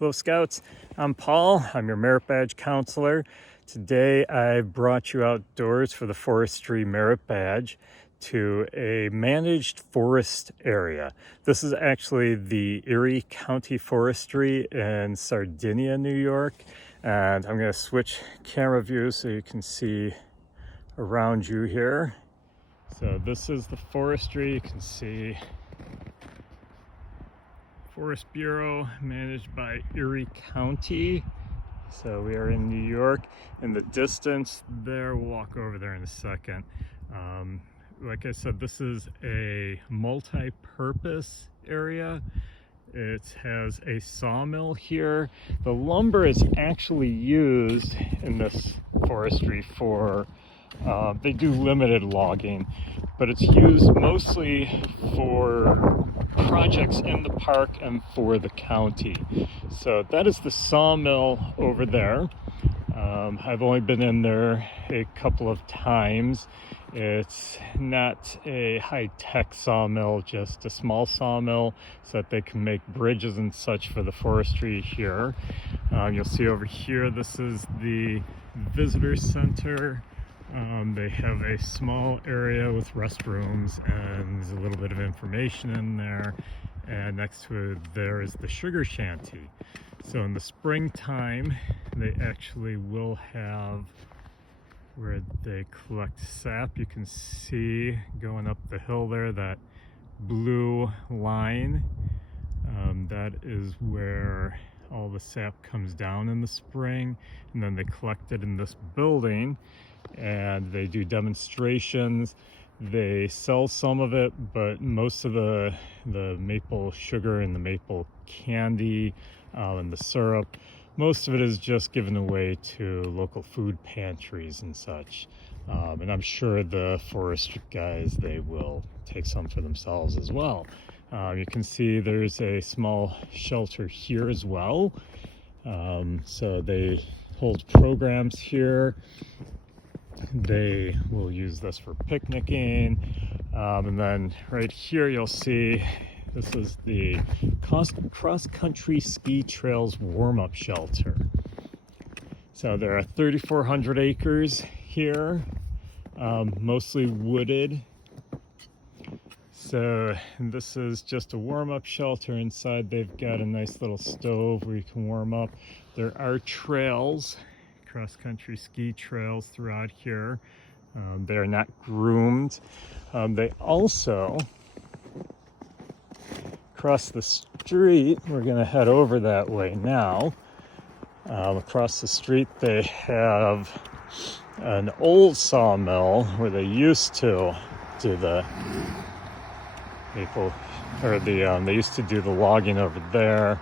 Hello Scouts, I'm Paul, I'm your Merit Badge Counselor. Today I brought you outdoors for the Forestry Merit Badge to a managed forest area. This is actually the Erie County Forestry in Sardinia, New York. And I'm going to switch camera views so you can see around you here. So this is the forestry. You can see Forest Bureau managed by Erie County. So we are in New York. In the distance there, we'll walk over there in a second. Like I said, this is a multi-purpose area. It has a sawmill here. The lumber is actually used in this forestry for, they do limited logging, but it's used mostly for projects in the park and for the county. So that is the sawmill over there. I've only been in there a couple of times. It's not a high-tech sawmill, just a small sawmill so that they can make bridges and such for the forestry here. You'll see over here, this is the visitor center. They have a small area with restrooms and there's a little bit of information in there. And next to it there is the sugar shanty. So in the springtime, they actually will have where they collect sap. You can see going up the hill there, that blue line. That is where all the sap comes down in the spring, and then they collect it in this building and they do demonstrations. They sell some of it, but most of the maple sugar and the maple candy and the syrup, most of it is just given away to local food pantries and such. And I'm sure the forest guys, they will take some for themselves as well. You can see there's a small shelter here as well. So they hold programs here. They will use this for picnicking. And then right here you'll see this is the cross-country ski trails warm-up shelter. So there are 3,400 acres here, mostly wooded. So this is just a warm-up shelter. Inside they've got a nice little stove where you can warm up. There are trails, cross-country ski trails throughout here. They are not groomed. They also, across the street, we're going to head over that way now. Across the street they have an old sawmill where they used to do the maple, or they used to do the logging over there.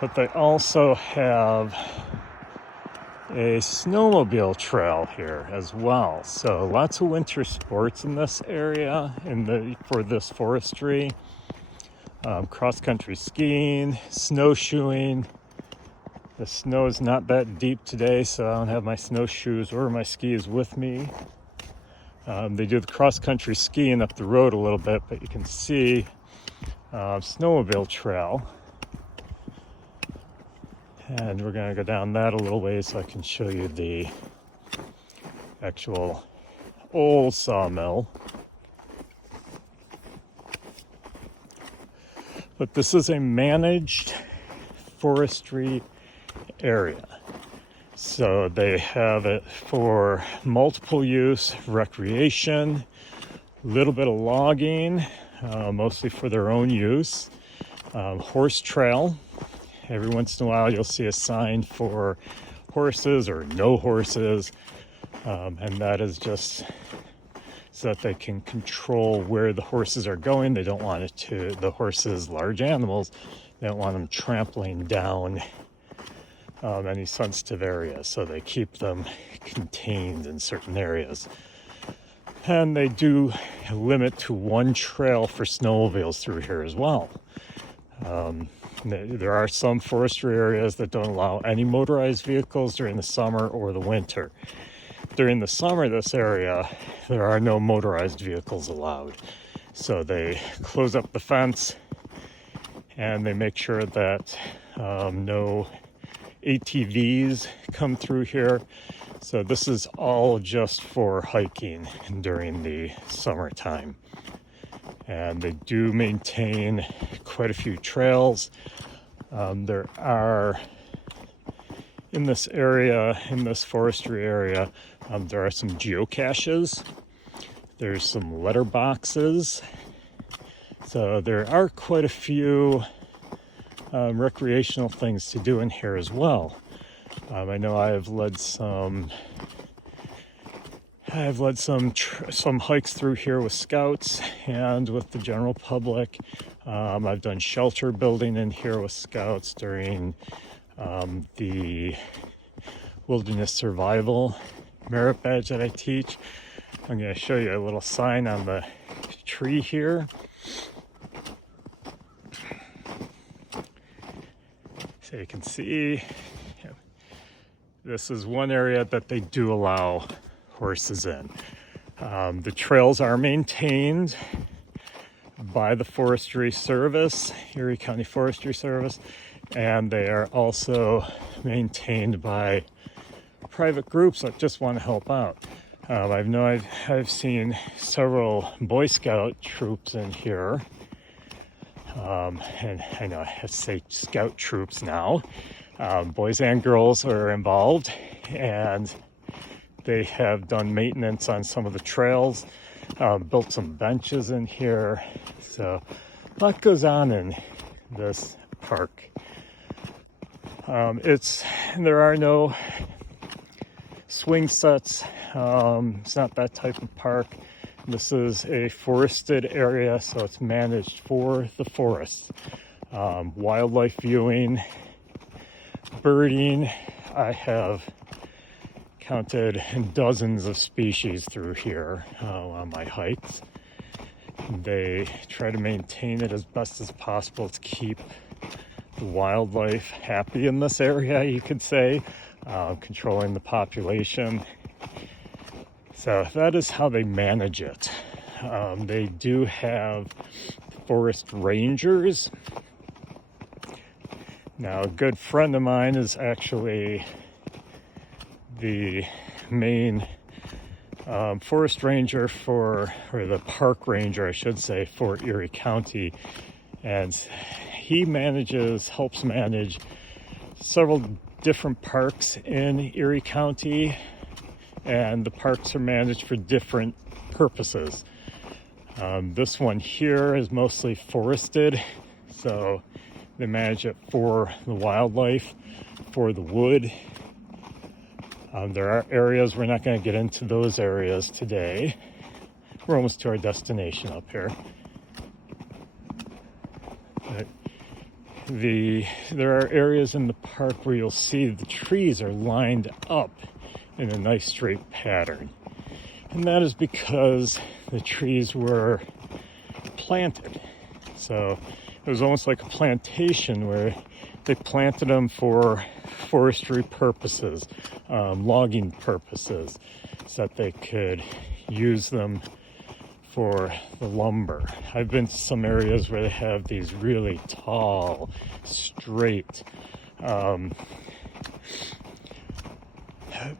But they also have a snowmobile trail here as well. So lots of winter sports in this area for this forestry. Cross-country skiing, snowshoeing. The snow is not that deep today, so I don't have my snowshoes or my skis with me. They do the cross-country skiing up the road a little bit, but you can see snowmobile trail. And we're going to go down that a little ways so I can show you the actual old sawmill. But this is a managed forestry area. So they have it for multiple use, recreation, a little bit of logging, mostly for their own use, horse trail. Every once in a while you'll see a sign for horses or no horses, and that is just so that they can control where the horses are going. They don't want the horses, large animals, they don't want them trampling down any sensitive areas, so they keep them contained in certain areas. And they do limit to one trail for snowmobiles through here as well. There are some forestry areas that don't allow any motorized vehicles during the summer or the winter. During the summer, this area, there are no motorized vehicles allowed. So they close up the fence and they make sure that No ATVs come through here. So this is all just for hiking during the summertime. And they do maintain quite a few trails. There are, in this area, in this forestry area, there are some geocaches. There's some letter boxes. So there are quite a few recreational things to do in here as well. I know I've led some hikes through here with scouts and with the general public. I've done shelter building in here with scouts during the wilderness survival merit badge that I teach. I'm going to show you a little sign on the tree here. So you can see this is one area that they do allow horses in. The trails are maintained by the Forestry Service, Erie County Forestry Service, and they are also maintained by private groups that just want to help out. I've seen several Boy Scout troops in here, and I know I have to say Scout troops now. Boys and girls are involved, and they have done maintenance on some of the trails, built some benches in here. So a lot goes on in this park. There are no swing sets. It's not that type of park. This is a forested area, so it's managed for the forest. Wildlife viewing, birding. I have counted dozens of species through here on my hikes. They try to maintain it as best as possible to keep the wildlife happy in this area, you could say, controlling the population. So that is how they manage it. They do have forest rangers. Now, a good friend of mine is actually the main forest ranger or the park ranger, I should say, for Erie County. And he helps manage several different parks in Erie County. And the parks are managed for different purposes. This one here is mostly forested, so they manage it for the wildlife, for the wood. There are areas, we're not going to get into those areas today. We're almost to our destination up here. But there are areas in the park where you'll see the trees are lined up in a nice straight pattern. And that is because the trees were planted. So it was almost like a plantation where they planted them for forestry purposes, logging purposes, so that they could use them for the lumber. I've been to some areas where they have these really tall, straight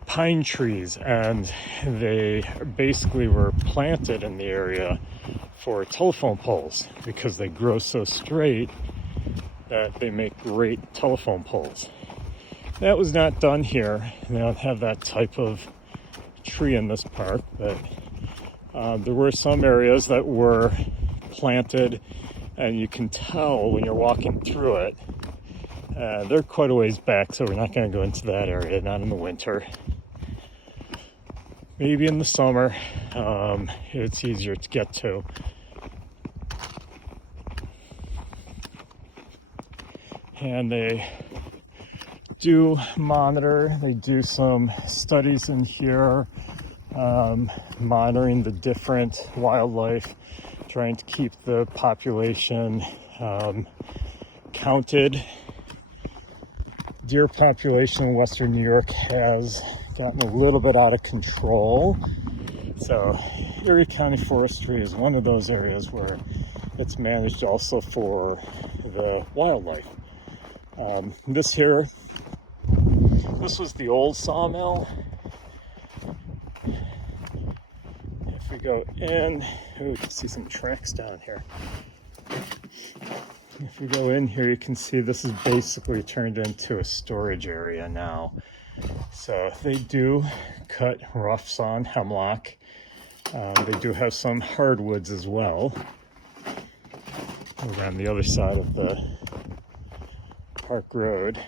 pine trees, and they basically were planted in the area for telephone poles because they grow so straight that they make great telephone poles. That was not done here. They don't have that type of tree in this park, but there were some areas that were planted, and you can tell when you're walking through it. They're quite a ways back, so we're not going to go into that area, not in the winter. Maybe in the summer, it's easier to get to. And they do monitor, they do some studies in here, monitoring the different wildlife, trying to keep the population counted. Deer population in Western New York has gotten a little bit out of control. So Erie County Forestry is one of those areas where it's managed also for the wildlife. This was the old sawmill. If we go in, you can see some tracks down here. If we go in here, you can see this is basically turned into a storage area now. So they do cut rough sawn hemlock. They do have some hardwoods as well. Over on the other side of the Park Road.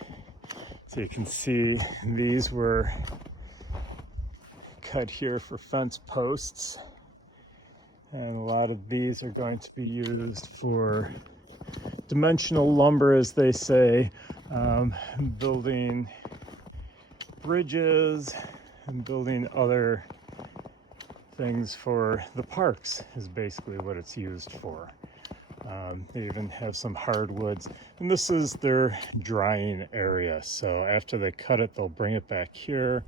So you can see these were cut here for fence posts. And a lot of these are going to be used for dimensional lumber, as they say, building bridges and building other things for the parks is basically what it's used for. They even have some hardwoods, and this is their drying area. So after they cut it, they'll bring it back here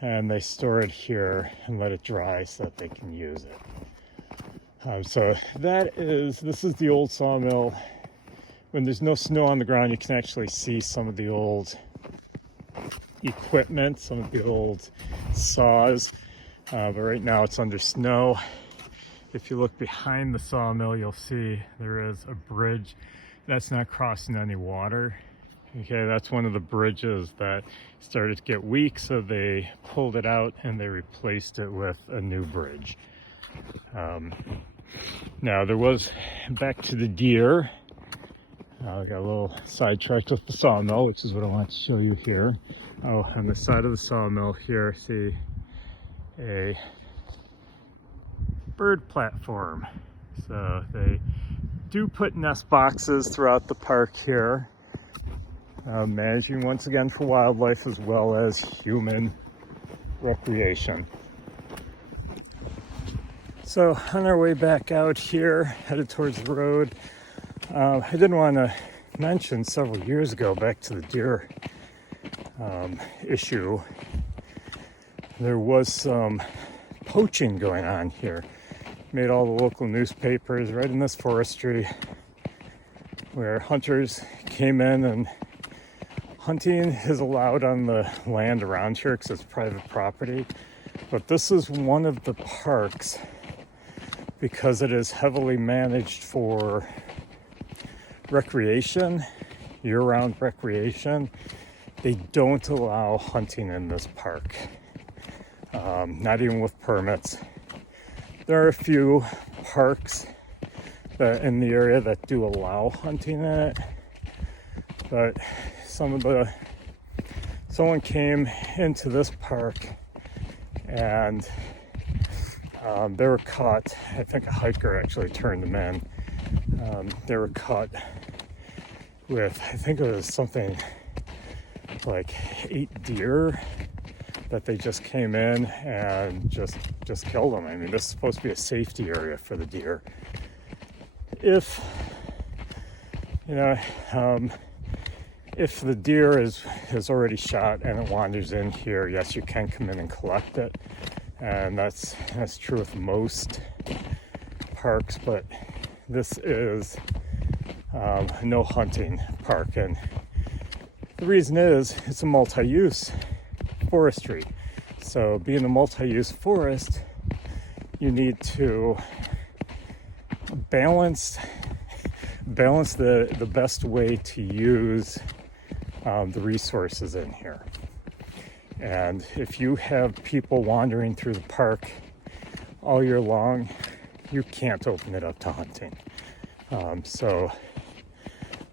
and they store it here and let it dry so that they can use it. So this is the old sawmill. When there's no snow on the ground, you can actually see some of the old equipment, some of the old saws, but right now it's under snow. If you look behind the sawmill, you'll see there is a bridge that's not crossing any water. Okay, that's one of the bridges that started to get weak, so they pulled it out and they replaced it with a new bridge. Now there was, back to the deer, I got a little sidetracked with the sawmill, which is what I want to show you here. Oh, on the side of the sawmill here, see a bird platform. So they do put nest boxes throughout the park here, managing once again for wildlife as well as human recreation. So on our way back out here, headed towards the road, I did want to mention several years ago, back to the deer issue, there was some poaching going on here. Made all the local newspapers right in this Forestry, where hunters came in, and hunting is allowed on the land around here because it's private property. But this is one of the parks, because it is heavily managed for recreation, year-round recreation. They don't allow hunting in this park, not even with permits. There are a few parks that in the area that do allow hunting in it, but someone came into this park and they were caught. I think a hiker actually turned them in. They were caught with, I think it was something like 8 deer that they just came in and just killed them. I mean, this is supposed to be a safety area for the deer. If the deer is already shot and it wanders in here, yes, you can come in and collect it, and that's true with most parks. But this is no hunting park, and the reason is it's a multi-use forestry. So being a multi-use forest, you need to balance the best way to use the resources in here. And if you have people wandering through the park all year long, you can't open it up to hunting. So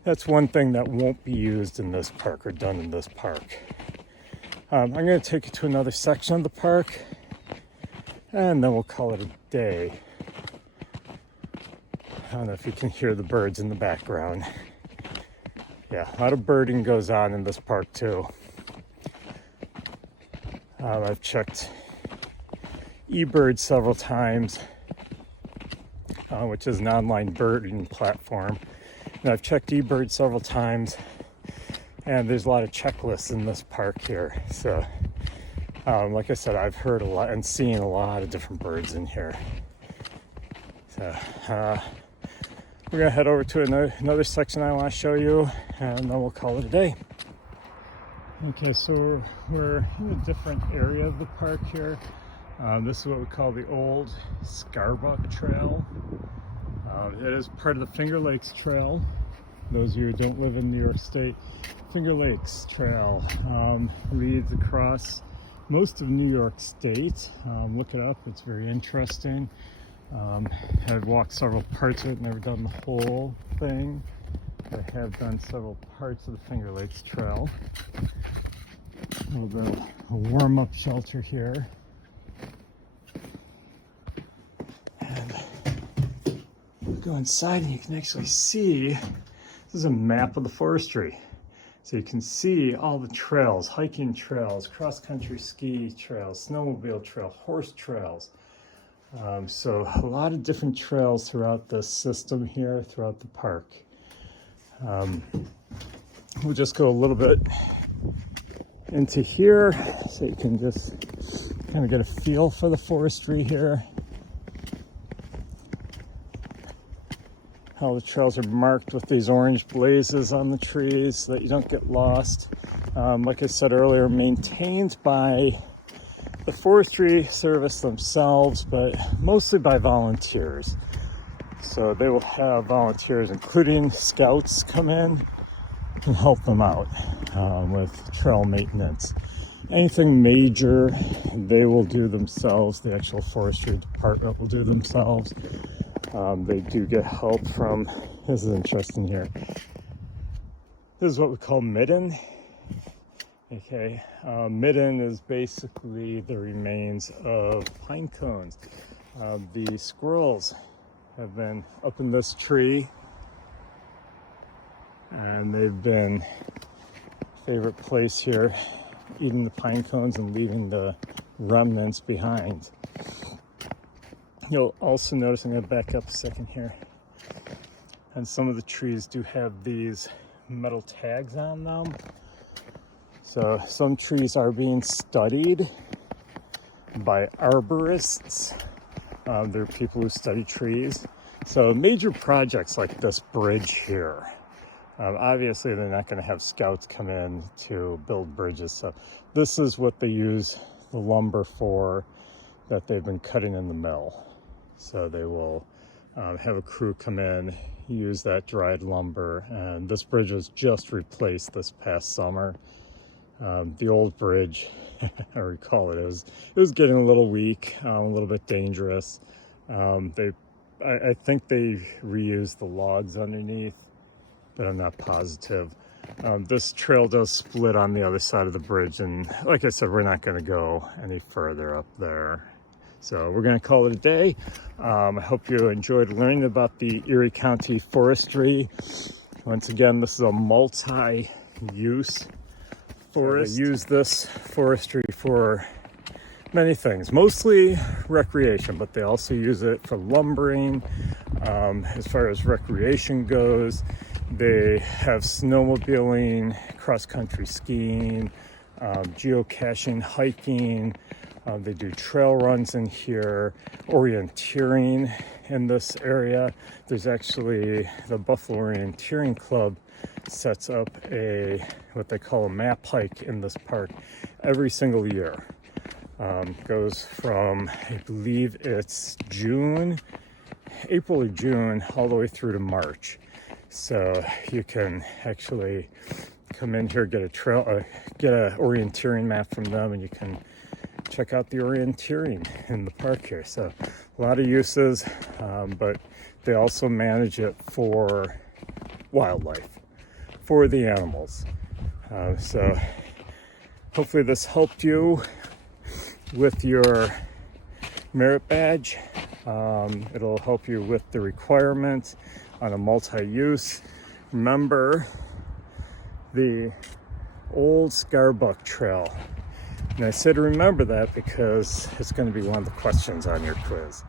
that's one thing that won't be used in this park or done in this park. I'm going to take you to another section of the park, and then we'll call it a day. I don't know if you can hear the birds in the background. Yeah, a lot of birding goes on in this park too. I've checked eBird several times, which is an online birding platform. And I've checked eBird several times, and there's a lot of checklists in this park here. So, like I said, I've heard a lot and seen a lot of different birds in here. So, we're gonna head over to another section I want to show you, and then we'll call it a day. Okay, so we're in a different area of the park here. This is what we call the old Scarbuck Trail. It is part of the Finger Lakes Trail. Those of you who don't live in New York State, Finger Lakes Trail leads across most of New York State. Look it up, it's very interesting. I've walked several parts of it, never done the whole thing. I have done several parts of the Finger Lakes Trail. A little bit of a warm-up shelter here. And go inside and you can actually see, this is a map of the Forestry. So you can see all the trails, hiking trails, cross-country ski trails, snowmobile trail, horse trails. So a lot of different trails throughout the system here, throughout the park. We'll just go a little bit into here so you can just kind of get a feel for the forestry here. How the trails are marked with these orange blazes on the trees so that you don't get lost. Like I said earlier, maintained by the Forestry Service themselves, but mostly by volunteers. So they will have volunteers, including scouts, come in and help them out with trail maintenance. Anything major, they will do themselves. The actual forestry department will do themselves. They do get help from, this is interesting here. This is what we call midden. Okay, midden is basically the remains of pine cones. The squirrels have been up in this tree, and they've been a favorite place here, eating the pine cones and leaving the remnants behind. You'll also notice, I'm going to back up a second here, and some of the trees do have these metal tags on them. So some trees are being studied by arborists. There are people who study trees. So major projects like this bridge here, obviously they're not going to have scouts come in to build bridges. So this is what they use the lumber for that they've been cutting in the mill. So they will have a crew come in, use that dried lumber, and this bridge was just replaced this past summer. The old bridge, I recall it was getting a little weak, a little bit dangerous. I think they reused the logs underneath, but I'm not positive. This trail does split on the other side of the bridge, and like I said, we're not going to go any further up there. So we're going to call it a day. I hope you enjoyed learning about the Erie County Forestry. Once again, this is a multi-use forest. They use this forestry for many things, mostly recreation, but they also use it for lumbering. As far as recreation goes, they have snowmobiling, cross-country skiing, geocaching, hiking. They do trail runs in here, orienteering in this area. There's actually the Buffalo Orienteering Club sets up what they call a map hike in this park every single year. Goes from, I believe it's April or June, all the way through to March. So you can actually come in here, get an orienteering map from them, and you can check out the orienteering in the park here. So a lot of uses, but they also manage it for wildlife, for the animals. So hopefully this helped you with your merit badge. It'll help you with the requirements on a multi-use. Remember the old Scarbuck Trail. And I said remember that because it's going to be one of the questions on your quiz.